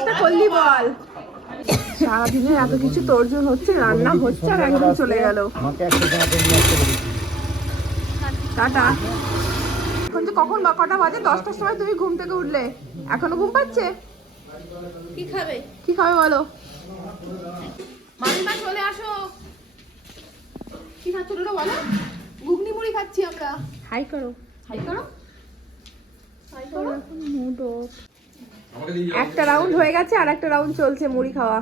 কাজটা করলি বল। সারাদিনে এত কিছু তোরজোর হচ্ছে রান্না হচ্ছে আর একদম চলে গেল। টাটা। এখন যে কখন বা কটা বাজে? দশটার সময় তুমি ঘুম থেকে উঠলে। এখনও ঘুম পাচ্ছে? কি খাবে? কি খাবে বলো? মামিমা চলে আসো। কি খাচ্ছ বলো? ঘুগনি মুড়ি খাচ্ছি আমরা। হাই করো। হাই করো। হাই করো। একটা রাউন্ড হয়ে গেছে আর একটা রাউন্ড চলছে মুড়ি খাওয়া।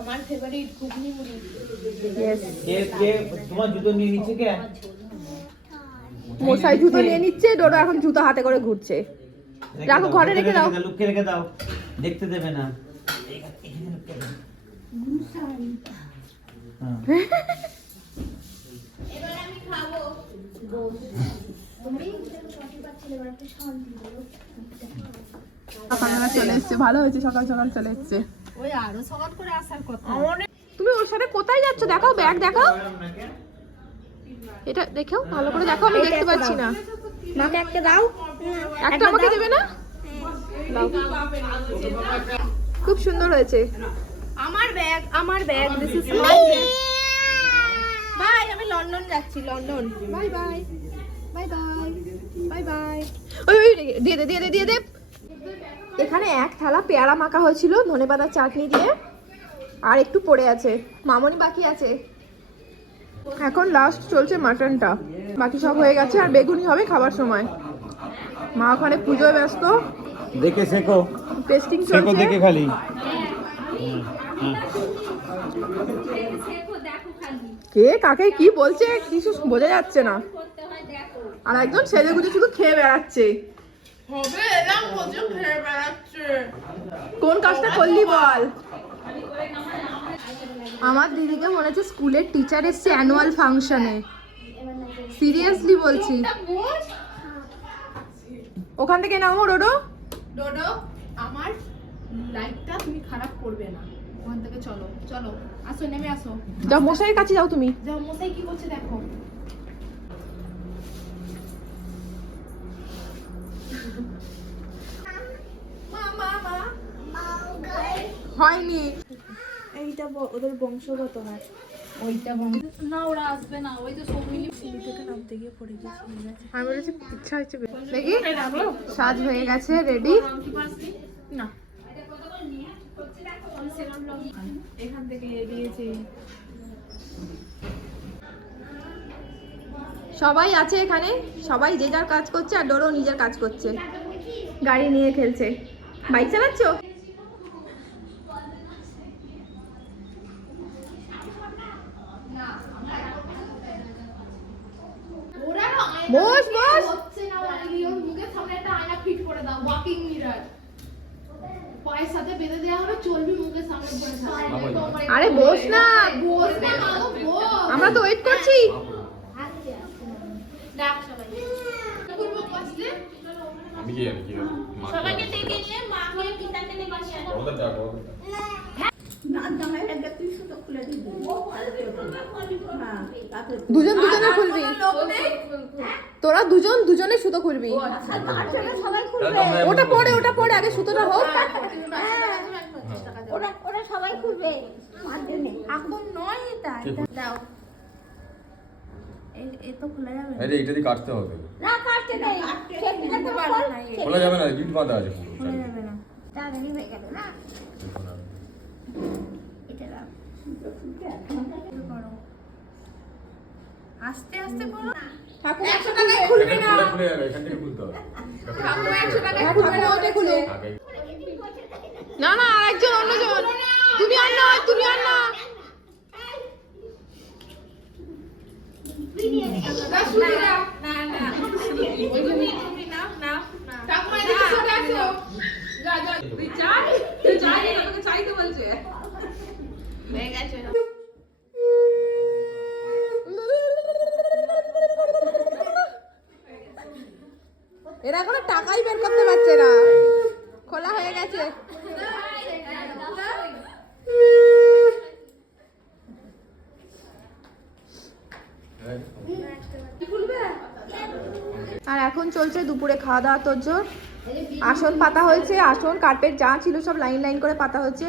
আমার ফেভারিট ঘুগনি মুড়ি। ইয়েস কে কে তোমার জুতো নিয়ে নিচ্ছে কে? মশাই জুতো নিয়ে নিচ্ছে ডোডো এখন জুতো হাতে করে ঘুরছে। রাখো, ঘরে রেখে দাও। লুকিয়ে রেখে দাও দেখতে দেবে না। হ্যাঁ। এবার আমি খাব। সকালবেলা চলে এসছে ভালো হয়েছে সকাল সকাল চলে এসছে। ওই আরও সকাল করে আসার কথা। তুমি ওর সাথে কোথায় যাচ্ছ? দেখাও ব্যাগ দেখাও। এটা দেখো ভালো করে দেখো আমি দেখতে পাচ্ছি না। মাকে একটা দাও। একটা আমাকে দেবে না? খুব সুন্দর হয়েছে। আমার ব্যাগ আমার bag this is my bag bye আমি লন্ডন যাচ্ছি London. Bye bye bye bye দিয়ে দে দিয়ে দে দিয়ে দে। এখানে এক থালা পেয়ারা মাখা হয়েছিল ধনেপাতার চাটনি দিয়ে। আর একটু পড়ে আছে মামনি বাকি আছে। এখন লাস্ট চলছে মাটনটা। বাকি সব হয়ে গেছে আর বেগুনি হবে খাবার সময়। মা ওখানে পুজোয় ব্যস্ত। দেখে শেখো। টেস্টিং চলছে। দেখে খালি। কে কাকে কি বলছে কিছু বোঝা যাচ্ছে না। আর একজন ছেলেগুলো শুধু খেয়ে বেড়াচ্ছে। হবে খেয়ে বেড়াচ্ছে। কোন কাজটা করলি বল? আমার দিদিকে মনে হচ্ছে স্কুলের টিচার এসছে অ্যানুয়াল ফাংশনে সিরিয়াসলি বলছি। ওখান থেকে নামো রোডো ডোডো আমার লাইফটা তুমি খারাপ করবে না। ওখান থেকে চলো চলো। আসো নেমে আসো। যাও মশাইয়ের কাছে যাও তুমি। যাও মশাই কি করছে দেখো মা মা মা হয়নি। এইটা ওদের বংশগত হয় ওইটা না ওরা আসবে না ওই তো সব সিঁড়ি থেকে নামতে গিয়ে পড়ে গেছে আমি বলেছি ইচ্ছা হয়েছে দেখি সাজ হয়ে গেছে রেডি না। এখান থেকে দিয়েছে। সবাই আছে এখানে? সবাই যে যার কাজ করছে আর ডোরো নিজের কাজ করছে। গাড়ি নিয়ে খেলছে। বাইক চালাচ্ছ ওরা না আয়না বস, দিয়ে বস। হচ্ছে না ওই ওর মুখের সামনে একটা আয়না ফিট করে দাও ওয়াকিং মিরর পায়ের বেঁধে দেওয়া হবে চলবি মুখের সামনে বসে থাকবি। আরে বস না বস। না বস। আমরা তো ওয়েট করছি। ডাক সবাই পূর্ব আমি কি জানি কি সবাইকে ডেকে নিয়ে মা হয়ে পিতাকে নিয়ে বসে ডাকো। দুজন দুজনে খুলবি। তোরা দুজন দুজনে সুতো খুলবি। ওটা পরে ওটা পরে আগে সুতোটা হোক। ওরা ওরা সবাই খুলবে। এখন নয় এটা দাও। খোলা যাবে। আরে এটা দিয়ে কাটতে হবে। না কাটতে নেই। খোলা যাবে না গিট বাঁধা আছে খোলা যাবে না। তাড়াতাড়ি হয়ে গেল না? এটা দাও করো আস্তে আস্তে করো ঠাকুমা একশো টাকায় খুলবে না। খুলে যাবে এখান থেকে খুলতে হবে। ঠাকুমা একশো টাকায় খুলবে না। ওটা খুলো। না না আরেকজন অন্যজন তুমি না তুমি আর না। না না না ঠাকুমা এদিকে চলে আসো যা যা তুই চাই তুই চাই না তোকে চাইতে বলছে এরা এখনও টাকাই বের করতে পারছে না। খোলা হয়ে গেছে। আর এখন চলছে দুপুরে খাওয়া দাওয়া তোর আসন পাতা হয়েছে, আসন কার্পেট যা ছিল সব লাইন লাইন করে পাতা হয়েছে।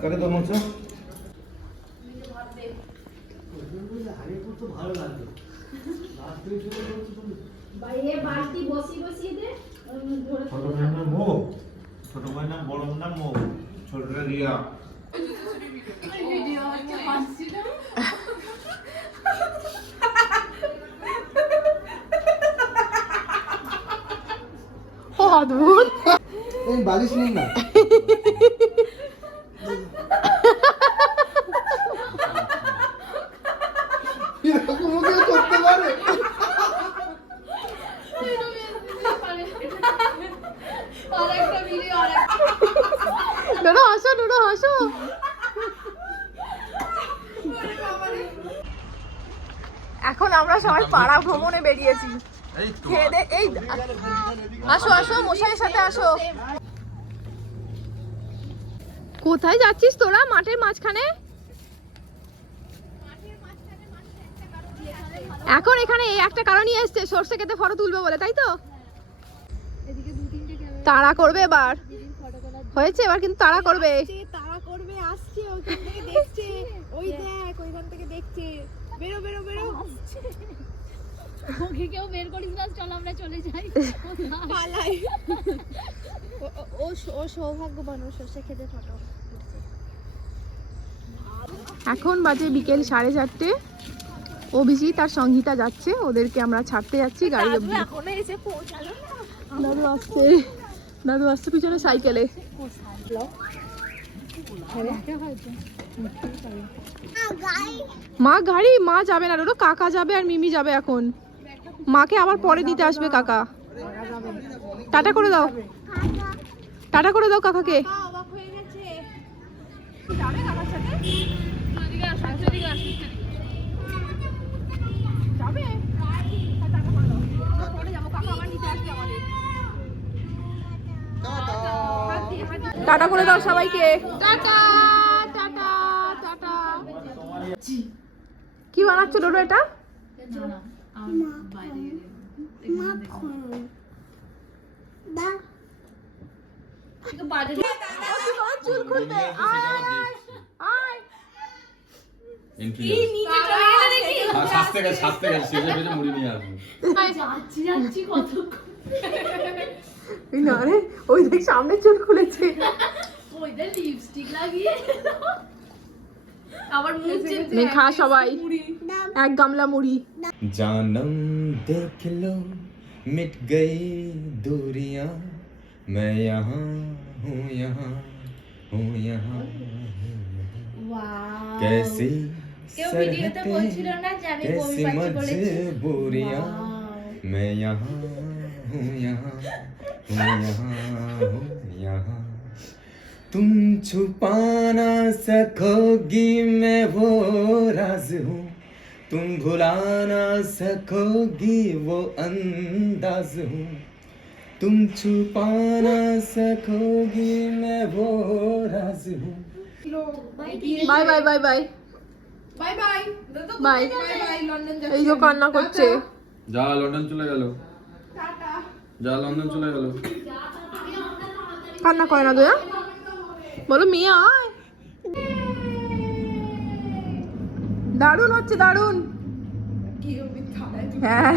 কাকে তোর মনছে বসিয়ে দে ছোট মেয়ের নাম ছোট মেয়ের নাম বড় নাম মো ছোটটা রিয়া। অদ্ভুত। এই বালিশ নিন না। করতে পারে। নোনো হাসো নোনো হাসো। এখন আমরা সবাই পাড়া ভ্রমণে বেরিয়েছি। এই আসো আসো মশাইয়ের সাথে আসো। কোথায় যাচ্ছিস তোরা? মাঠের মাঝখানে? এখন এখানে এই একটা কারণই এসছে সর্ষে খেতে ফটো তুলবে বলে তাই তো? তাড়া করবে এবার। হয়েছে এবার কিন্তু তাড়া করবে। তারা করবে আসছে থেকে দেখছে। ওই দেখ ওইখান থেকে দেখছে। বেরো বেরো বেরো। ওকে কেউ বের করিস না চল আমরা চলে যাই। পালাই। ও- ও- সৌভাগ্যবান ও সর্ষে খেতে ফটো এখন বাজে বিকেল সাড়ে চারটে। অভিজিৎ আর সংহিতা যাচ্ছে ওদেরকে আমরা ছাড়তে যাচ্ছি গাড়ি অব্দি এসে পৌঁছালো না। দাদু আসছে। দাদু আসছে পিছনে সাইকেলে। মা গাড়ি মা যাবে না ওটা কাকা যাবে আর মিমি যাবে এখন। মাকে আবার পরে দিতে আসবে কাকা। টাটা করে দাও। টাটা করে দাও কাকাকে। টাটা করে দাও সবাইকে। কি বানাচ্ছো ডোডো এটা? চুল খুলবে আয় আয় সাজতে গেছে সাজতে গেছে সেজে বেজে মুড়ি নিয়ে আসব যাচ্ছি যাচ্ছি কত না রে ওই দেখ সামনে চুল খুলেছে ওইটা লিপস্টিক লাগিয়ে আমার মুখ খা সবাই এক গামলা মুড়ি জানম দেখ লো মিট গই দূরিয়া मैं यहाँ हूँ यहाँ हूँ यहाँ कैसी कैसी मजबूरिया मैं यहाँ हूँ यहाँ हूँ यहाँ हूँ यहाँ तुम छुपा ना सकोगी मैं वो राज हूँ तुम भुला ना सकोगी वो अंदाज हूँ तुम छुपा ना सकोगी मैं वो राज हूँ bye bye bye bye bye bye bye bye bye London এই যে কান্না করছে যা লন্ডন চলে গেল যা লন্ডন চলে গেল কান্না করে না দয়া বলো মেয়ে আয়। দারুণ হচ্ছে দারুণ। হ্যাঁ।